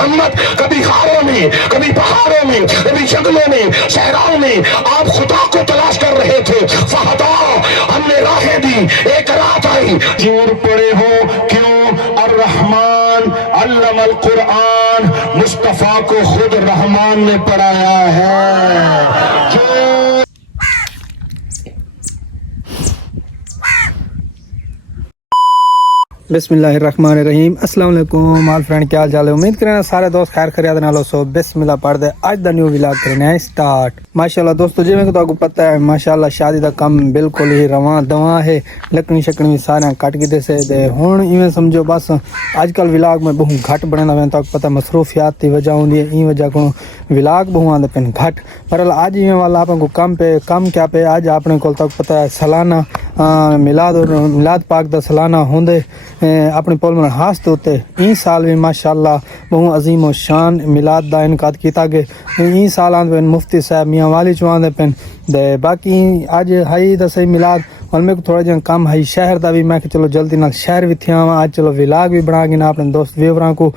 محمد کبھی غاروں میں، کبھی پہاڑوں میں، کبھی جنگلوں میں، صحراؤں میں آپ خدا کو تلاش کر رہے تھے، فہدا ہم نے راہیں دی، ایک رات آئی جور پڑے ہو کیوں؟ الرحمن علم القرآن، مصطفیٰ کو خود رحمان نے پڑھایا ہے۔ جو بسم اللہ الرحمن الرحیم۔ السلام علیکم آل فرینڈ، کیا حال چال ہے؟ امید کریں سارے دوست خیر خیریت نال ہو سو۔ بسم اللہ پڑھ دے اج دا نیو ولاگ کرنا ہے سٹارٹ۔ ماشاءاللہ دوستو جویں کہ تانوں پتہ ہے ماشاءاللہ شادی دا کم بالکل ہی رواں دواں ہے، لکڑی شکڑی بھی سارے کٹ گئے سے تے ہن ایویں سمجھو بس اج کل ولاگ میں بہت گھٹ بننا وے، تانوں پتہ مصروفیات دی وجہ ہوندی ہے، این وجہ کو ولاگ بہت آندے پن گھٹ، پر اج ایویں والا اپن کو کم کیا پہ اج اپنے کول تانوں پتہ ہے سالانہ میلاد پاک دا سالانہ ہوندے اپنے پول میں ہاس ہوتے۔ این سال بھی ماشاءاللہ بہت عظیم و شان میلاد دا انعقاد کیتا گئے۔ این سال آندے مفتی صاحب میاں والی چواندے پن دے باقی اج ہائی دا صحیح میلاد اور میں کو تھوڑا جہا کام ہے شہر دا بھی، میں کہ چلو جلدی نال شہر بھی تھیا ہاں، آج چلو ولاگ بھی بنا گنا اپنے دوست ویوراں کو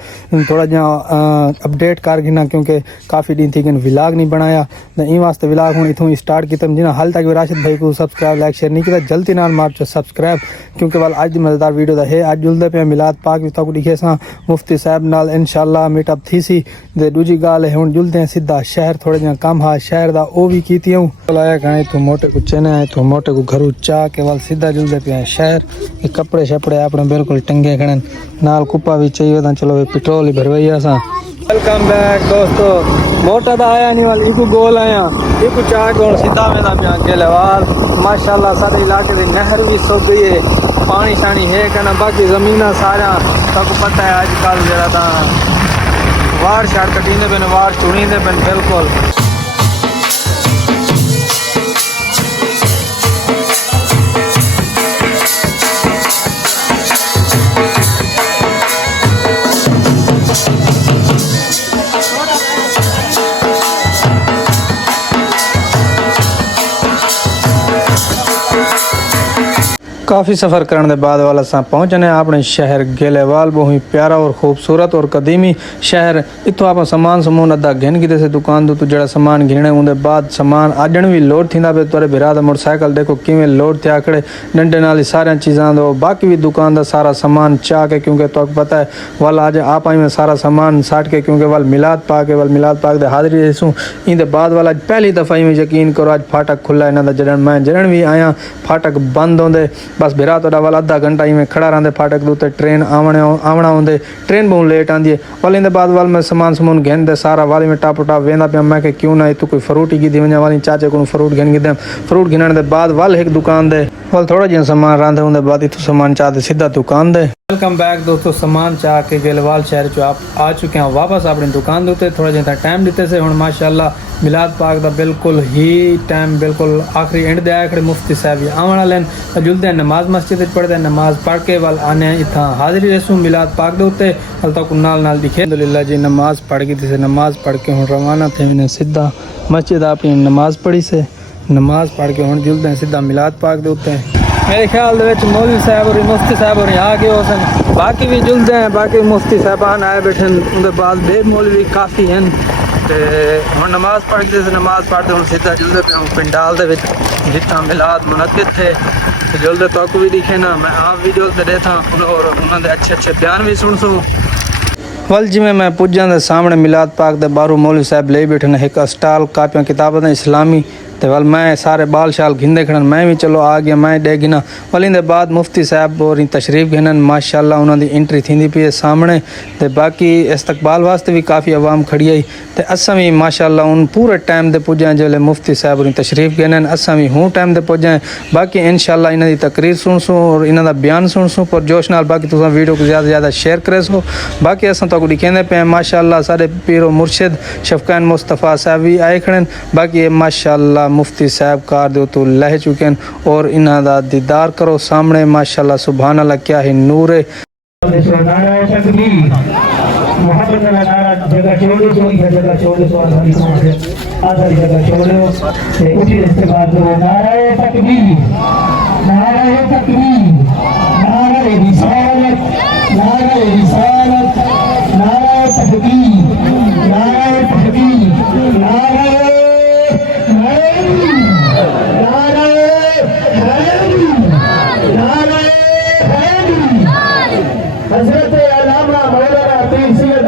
تھوڑا جہا اپڈیٹ کر گنا، کیونکہ کافی دن تھی کہ ولاگ نہیں بنایا، این واسطے ولاگ ہوں اتوں اسٹارٹ کیتا۔ جنہاں حال تک راشد بھائی کو سبسکرائب لائک شیئر نہیں کیتا جلدی نال مار چو سبسکرائب، کیونکہ وال اج دی مزیدار ویڈیو دا ہے۔ اج جلدے پہ میلاد پاک بھی تاکو دکھے ساں مفتی صاحب نال انشاءاللہ میٹ اپ تھی سی تے دوجی گال ہے ہن جلدے ہیں سیدھا شہر، تھوڑا جہا کام ہا شہر دا او بھی کیتی ہوں لایا کھانے تو موٹے کو چنے ہے تو موٹے کو گھرو چا کے وال سیدھا جلدے پہ شہر۔ یہ کپڑے شپڑے اپنے بالکل ٹنگے کھڑن نال کپا بھی چاہیے تا چلو پٹرول ہی بھروائی اساں۔ ویلکم بیک دوستو، موٹا دا آیا نہیں والی کو گول آیا ایک چاہ کے ہوں سیدھا میں دا میاں کے لوال ماشاءاللہ سارے علاقے دی نہر بھی سو گئی ہے، پانی شانی ہے کہنا، باقی زمینہ سارا تک پتہ ہے آج کل جڑا تا وار شار کٹیندے پن وار چڑیندے پن بالکل۔ کافی سفر کرنے دے بعد والا ساں پہنچنے اپنے شہر گیلےوال، بہت پیارا اور خوبصورت اور قدیمی شہر۔ اتوں آپ سامان ادا گھن کیتے سے دکان تو جڑا سامان گھننے ہوں دے بعد سامان اجن بھی لوڈ تھیندا پہ تورے بھرا دا موٹر سائیکل دیکھو کیویں لوڈ تھیا کھڑے ڈنڈے نال ہی سارے چیزاں دو، باقی بھی دکان دا سارا سامان چا کے، کیونکہ تو پتہ ہے والا اج آپ میں سارا سامان ساٹ کے، کیونکہ وال میلاد پاک ہے، وال میلاد پاک دے حاضری سوں این دے بعد والا پہلی دفعہ میں یقین کرو اج پھاٹک کھلا انہاں دا جڑن بھی آیا پھاٹک بند ہوندے بس بھرا تو والا آدھا گھنٹہ میں کھڑا رہندے پھاٹک دوتے ٹرین آونا ہوندے، ٹرین بہت لیٹ آندی ہے۔ والے دے بعد وال میں سامان گھن دے سارا والی میں ٹاپ ویندا پیا، میں کہ کیوں نہ تو کوئی فروٹ ہی کی دی ونجا والی چاچے کو فروٹ گھن گدے، فروٹ گھنن دے بعد وال ایک دکان دے وال تھوڑا جہا سامان راندے ہوندے بعد اتو سامان چا دے سیدھا دکان دے۔ ویلکم بیک دوستو، سامان چا کے گیلوال شہر چ آپ آ چکے ہیں واپس اپنی دکان دے، تھوڑا جہا ٹائم دیتے سے ہن ماشاءاللہ میلاد پاک دا بالکل ہی ٹائم بالکل آخری اینڈ دے آئے کھڑے مفتی صاحب بھی آون والے ہیں، جلدے نماز مسجد پڑھتے ہیں، نماز پڑھ کے وال آنے اتھاں حاضری رسوں میلاد پاک دے اوتے ہل تک نال دکھے الحمدللہ جی نماز پڑھ گئی تھی، نماز پڑھ کے ہن روانہ تھے میں سیدھا مسجد اپنی نماز پڑھی سے، نماز پڑھ کے ہن جلدے ہیں سیدھا میلاد پاک دے اوتے۔ میرے خیال دے وچ مولوی صاحب اور مفتی صاحب اور آ گئے ہو سن، باقی بھی جلدے ہیں، باقی مفتی صاحبان آئے بیٹھے ان دے بعد بے مولوی کافی ہیں تے ہن نماز پڑھ کے نماز پڑھتے ہن سیدھا جلدے پہ پنڈال دے وچ جتھاں میلاد منعقد تھے جلدے تو کو بھی دکھے نا، میں آپ بھی جلدے دیتا اور انہوں نے اچھے بیان بھی سن سو۔ ول جی میں پجاں دے سامنے میلاد پاک دے باہروں مولوی صاحب لے بیٹھے نے ایک اسٹال کاپیاں کتاباں اسلامی تے ول میں سارے بال شال گھندے کھڑن، میں بھی چلو آ گیا میں دے گنا۔ ول ان دے بعد مفتی صاحب اور تشریف گھنن ماشاءاللہ انہاں دی انٹری تھیندی پئی سامنے تے باقی استقبال واسطے بھی کافی عوام کھڑی آئی تے اساں بھی ماشاءاللہ ان پورے ٹائم دے پجاں جلے مفتی صاحب اور تشریف گھنن، اساں بھی ہوں ٹائم دے پجاں، باقی انشاءاللہ انہاں دی تقریر سن سو اور انہاں دا بیان سن سو پر جوش نال، باقی تساں ویڈیو کو زیادہ زیادہ شیئر کرے سو۔ باقی اساں تو دکھیندے پے ماشاءاللہ سارے پیر و مرشد شفقان مصطفیٰ صاحب بھی آئے کھڑن، باقی ماشاءاللہ مفتی صاحب کار دے تو لہ چکے ہیں اور انہاں دا دیدار کرو سامنے ماشاءاللہ سبحان اللہ کیا ہی نور ہے۔ محبت اللہ نارا جگہ چھوڑے سو جگہ چھوڑے سو آدھر جگہ چھوڑے اسی استعمال دو نعرہ تکبیر، نعرہ تکبیر، نعرہ رسالت، نعرہ رسالت، نعرہ تکبیر،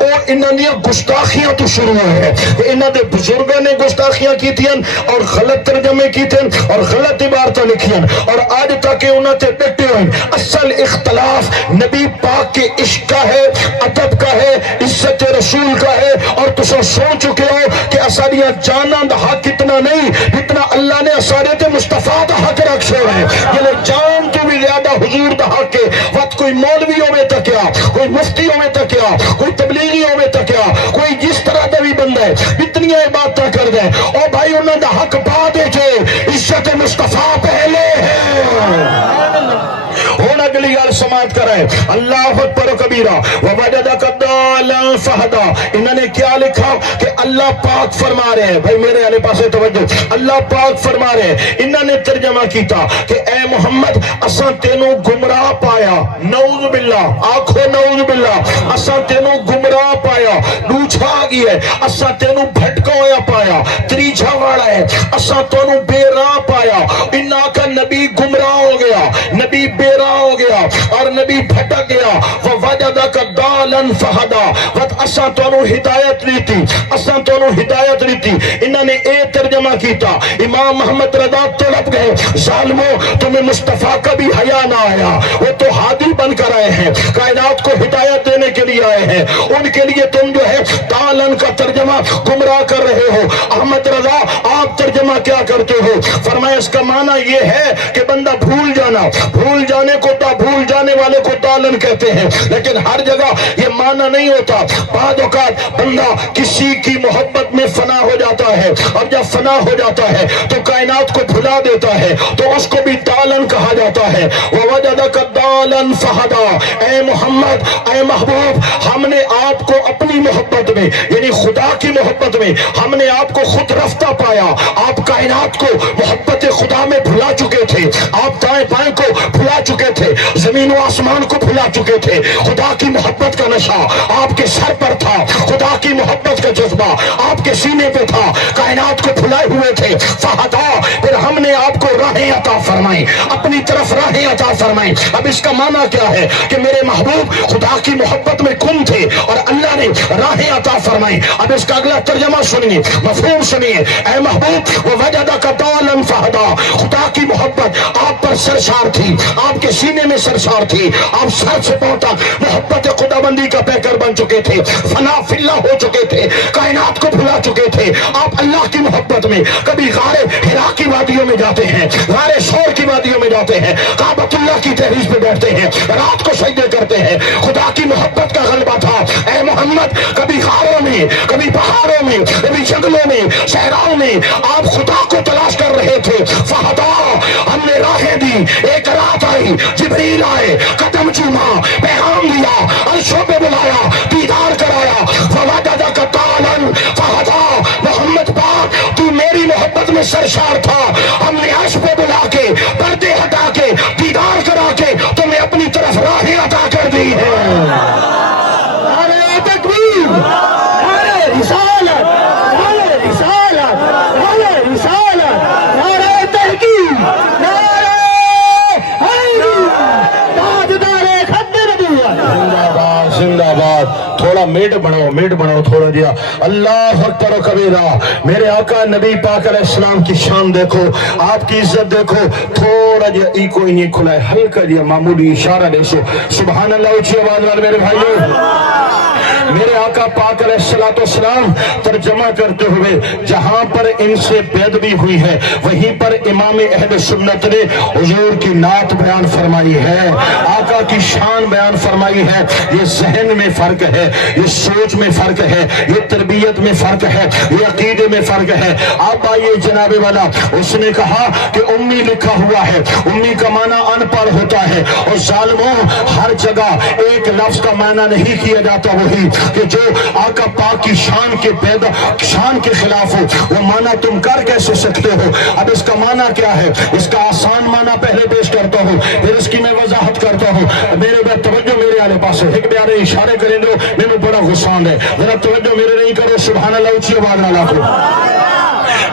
وہ انہوں نے گستاخیاں تو شروع ہوئے ہیں. انہوں نے بزرگوں نے گستاخیاں کی تھی اور غلط ترجمے کی تھے اور غلط عبارتیں لکھی ہیں اور آج تک انہوں نے ڈٹے ہوئے. اصل اختلاف نبی پاک کے عشق کا ہے, ادب کا ہے, عزت رسول کا ہے. اور تسا سوچ چکے ہو کہ اساریاں جانا دا حق اتنا نہیں جتنا اللہ نے اسارے تے مصطفیٰ دا حق رکھ چھوڑا ہے. یہ جان تو بھی زیادہ حضور دا حق ہے. وقت کوئی مولوی ہوئے تا کیا, کوئی مفتی ہوئے تا کیا, کوئی تبلیغی ہوئے تا کیا, کوئی جس طرح دا بھی بندہ ہے اتنی باتیں کر دیں اور بھائی انہوں دا حق پا دے جے. عزت مصطفیٰ پہلے ہے. ہونا اگلی گل سماعت کرائے. اللہ اکبر و کبیرہ. ووجدک ضالا فہدا. انہوں نے کیا لکھا کہ اللہ پاک فرما رہے ہیں. بھائی میرے والے پاسے توجہ. اللہ پاک فرما رہے ہیں. انہوں نے ترجمہ کیتا کہ اے محمد اساں تینوں گمراہ پایا. نعوذ باللہ, آنکھو نعوذ باللہ. اساں تینوں گمراہ پایا, نوچھا آگی ہے. اساں تینوں بھٹکا ہویا پایا, تریجھا والا ہے. اساں تینوں بے راہ پایا. انہاں کا نبی گمراہ ہو گیا, نبی بے راہ ہو گیا اور نبی بھٹک گیا. ووجدک ضالا فہدا. وقت اساں تانوں ہدایت دیتی, اساں تانوں ہدایت دیتی. انہوں نے اے ترجمہ کیتا. امام محمد رضا طلب گئے ظالموں تمہیں مصطفیٰ کا بھی حیا نہ آیا. وہ تو ہادی بن کر آئے ہیں, کائنات کو ہدایت دینے کے لیے آئے ہیں. ان کے لیے تم جو ہے ضالن کا ترجمہ گمراہ کر رہے ہو. احمد رضا آپ ترجمہ کیا کرتے ہو؟ فرمایا اس کا معنی یہ ہے کہ بندہ بھول جانا, بھول جانے کو بھول جانے والے کو ضالن کہتے ہیں. لیکن ہر جگہ یہ معنی نہیں ہوتا. بعض اوقات بندہ کسی کی محبت میں فنا ہو جاتا ہے اور جب فنا ہو جاتا ہے تو کائنات کو بھلا دیتا ہے تو اس کو بھی ضالن کہا جاتا ہے. ووجدک ضالا فہدا. اے محمد, اے محبوب, ہم نے آپ کو اپنی محبت میں یعنی خدا کی محبت میں ہم نے آپ کو خود رفتہ پایا. آپ کائنات کو محبت خدا میں بھلا چکے تھے. آپ دائیں بائیں کو بھلا چکے تھے, زمین و آسمان کو بھلا چکے تھے. خدا کی محبت کا نشہ آپ کے سر پر تھا, خدا کی محبت کا جذبہ آپ کے سینے پہ تھا, کائنات کو بھلائے ہوئے تھے. فہدا, پھر ہم نے آپ کو راہیں عطا فرمائی, اپنی طرف راہیں عطا فرمائی. اب اس کا معنی کیا ہے کہ میرے محبوب خدا کی محبت میں گم تھے اور اللہ نے راہیں عطا فرمائی. اب اس کا اگلا ترجمہ سنیے, مفہوم سنیے. اے محبوب ووجدک ضالا فہدا. خدا کی محبت آپ پر سرشار تھی, آپ کے سینے میں سرشار تھی. آپ سر سے پاؤں تک محبت خدا بندی کا پیکر بن چکے تھے, فنا فی اللہ ہو چکے تھے, کائنات کو بھلا چکے تھے. آپ اللہ کی محبت میں کبھی غار حرا کی وادیوں میں جاتے ہیں, غار شور کی وادیوں میں جاتے ہیں, کعبۃ اللہ کی دہلیز پہ بیٹھتے ہیں, رات کو سجدے کرتے ہیں. خدا کی محبت کا غلبہ تھا. اے محمد, کبھی غاروں میں, کبھی پہاڑوں میں, کبھی جنگلوں میں, صحراؤں میں آپ خدا کو تلاش کر رہے تھے. فہدا, ہم نے راہیں دی. ایک رات آئی, جبریل آئے, قدم چوما, پیغام دیا, عرشوں پہ بلایا, دیدار کرایا. فوجدک ضالا فہدا. محمد پاک تو میری محبت میں سرشار تھا, ہم نے عرش پہ بلا کے, پردے ہٹا کے, دیدار کرا کے تمہیں اپنی طرف راہیں عطا کر دی ہے. نعرہ تکبیر, نعرہ رسالت, نعرہ رسالت, نعرہ رسالت, نعرہ تحقیق, نعرہ حیدر, تاجدار ختم نبوت. زندہ باد, زندہ باد. تھوڑا میڈ بناؤ تھوڑا جیا. اللہ اکبر و کبیرہ. میرے آقا نبی پاک علیہ السلام کی شان دیکھو, آپ کی عزت دیکھو. تھوڑا جیا ای کوئی نہیں کھلا ہے, ہلکا جیا معمولی اشارہ دے سو. سبحان اللہ, اچھی آواز والے میرے بھائیو. میرے آقا پاک علیہ السلام ترجمہ کرتے ہوئے جہاں پر ان سے بےادبی ہوئی ہے وہیں پر امام اہل سنت نے حضور کی نعت بیان فرمائی ہے, آقا کی شان بیان فرمائی ہے. یہ ذہن میں فرق ہے, یہ سوچ میں فرق ہے, یہ تربیت میں فرق ہے, یہ عقیدے میں فرق ہے. آپ آئیے جناب والا, اس نے کہا کہ امی لکھا ہوا ہے, امی کا معنی ان پڑھ ہوتا ہے. اور ظالموں, ہر جگہ ایک لفظ کا معنی نہیں کیا جاتا وہی کہ جو آقا پاک کی شان کے خلاف ہو, وہ معنی تم کر کیسے سکتے ہو. اب اس کا معنی کیا ہے, اس کا آسان معنی پہلے پیش کرتا ہوں, پھر اس کی میں وضاحت کرتا ہوں. میرے بے توجہ میرے آلے پاس ایک بیارے اشارے کریں دو, میں بڑا غصان ہے, ذرا توجہ میرے نہیں کرو. سبحان اللہ, اچھی آواز نہ لاکھو.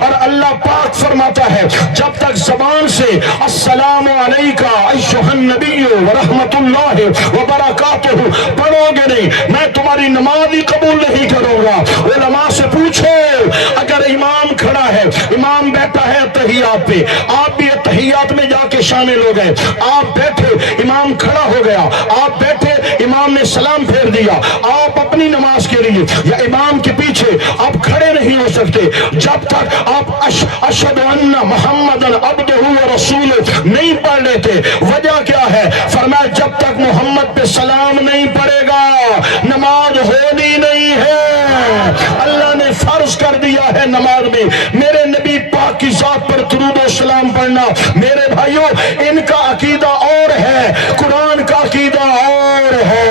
اور اللہ پاک فرماتا ہے جب تک زبان سے السلام علیکہ ایھا النبی ورحمۃ اللہ وبرکاتہ پڑھو گے نہیں میں تمہاری نماز ہی قبول نہیں کروں گا۔ علماء سے پوچھو اگر امام کھڑا ہے امام بیٹھا ہے تحیات پہ آپ بھی تحیات میں جا کے شامل ہو گئے آپ بیٹھے امام کھڑا ہو گیا آپ بیٹھے امام نے سلام پھیر دیا آپ اپنی نماز کے لیے یا امام کے پیچھے آپ کھڑے نہیں ہو سکتے جب تک آپ اشہد ان محمد عبدہ و رسولہ نہیں پڑھ لیتے۔ وجہ کیا ہے؟ فرمایا جب تک محمد پہ سلام نہیں پڑے گا نماز ہونی نہیں ہے۔ اللہ نے فرض کر دیا ہے نماز میں میرے نبی پاک کی ذات پر درود و سلام پڑھنا۔ میرے بھائیوں ان کا عقیدہ اور ہے قرآن کا عقیدہ اور ہے۔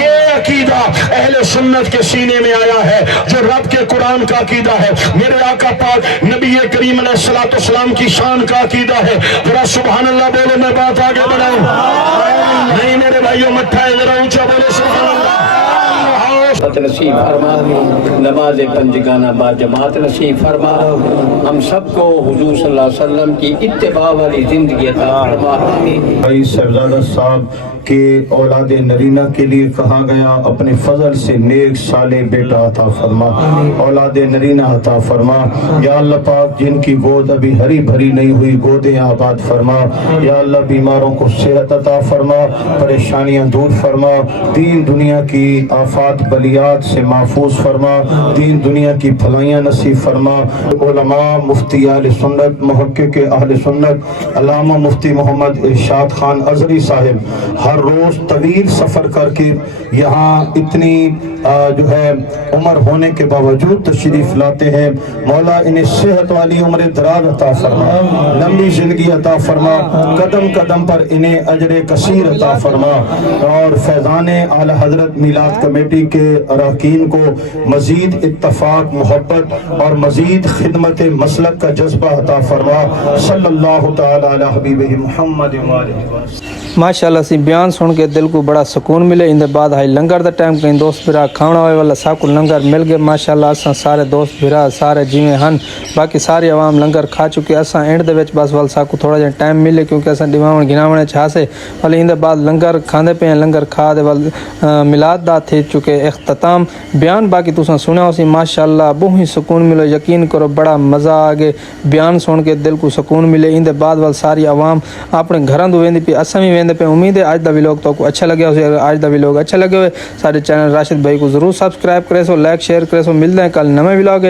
یہ عقیدہ اہل سنت کے سینے میں آیا ہے جو رب کے قرآن کا عقیدہ ہے میرے آقا پاک نبی کریم علیہ الصلوۃ والسلام کی شان کا عقیدہ ہے۔ ذرا سبحان اللہ بولو میں بات آگے بڑھاؤں نہیں میرے بھائیوں مٹھا ہے ذرا اونچا بولو سبحان اللہ۔ نصیب فرما نماز پنجگانہ با جماعت نصیب فرما ہم سب کو حضور صلی اللہ علیہ وسلم کی اتباع والی زندگی عطا فرما۔ بھائی صاحبزادہ صاحب کے اولاد نرینہ کے لیے کہا گیا اپنے فضل سے نیک صالح بیٹا عطا فرما اولاد نرینہ عطا فرما یا اللہ پاک جن کی گود ابھی ہری بھری نہیں ہوئی گودیں آباد فرما یا اللہ بیماروں کو صحت عطا فرما پریشانیاں دور فرما دین دنیا کی آفات بلیات سے محفوظ فرما دین دنیا کی بھلائیاں نصیب فرما۔ علماء مفتی اہل سنت محقق اہل سنت علامہ مفتی محمد ارشاد خان ازہری صاحب ہر روز طویل سفر کر کے یہاں اتنی جو ہے عمر ہونے کے باوجود تشریف لاتے ہیں۔ مولا انہیں صحت والی عمر دراز عطا فرما لمبی زندگی عطا فرما قدم قدم پر انہیں اجر کثیر عطا فرما اور فیضان اعلی حضرت میلاد کمیٹی کے اراکین کو مزید اتفاق محبت اور مزید خدمت مسلک کا جذبہ عطا فرما۔ صلی اللہ تعالی علی حبیبہ محمد ماشاءاللہ سی بیان سن کے دل کو بڑا سکون ملے۔ اندے بعد ہائی لنگر دا ٹائم کہیں دوست بھرا کھانا ہوئے والا ساکو لنگر مل گئے ماشاءاللہ اساں سارے دوست بھرا سارے جیویں ہن باقی ساری عوام لنگر کھا چکے اساں اینڈ دے وچ بس وال ساکو تھوڑا جہا ٹائم ملے کیونکہ اساں ڈیواون گناونے چاہسے ولی اندے بعد لنگر کھاندے پہ لنگر کھا دے وال میلاد دا تھے چکے اختتام بیان باقی تساں سنیا ہو سی ماشاءاللہ بہت ہی سکون ملو یقین کرو بڑا مزہ آگے بیان سن کے دل کو سکون ملے۔ اندے بعد وال ساری عوام اپنے گھراں دو ویندی پی اساں بھی ویندے پہ امید ہے آج دا ویلوگ تو کو اچھا لگیا ہو اگر آج دا ویلوگ اچھا لگے ہوئے سارے چینل راشد بھائی کو ضرور سبسکرائب کرے سو لائک شیئر کرے سو ملتے ہیں کل نئے ویلوگ۔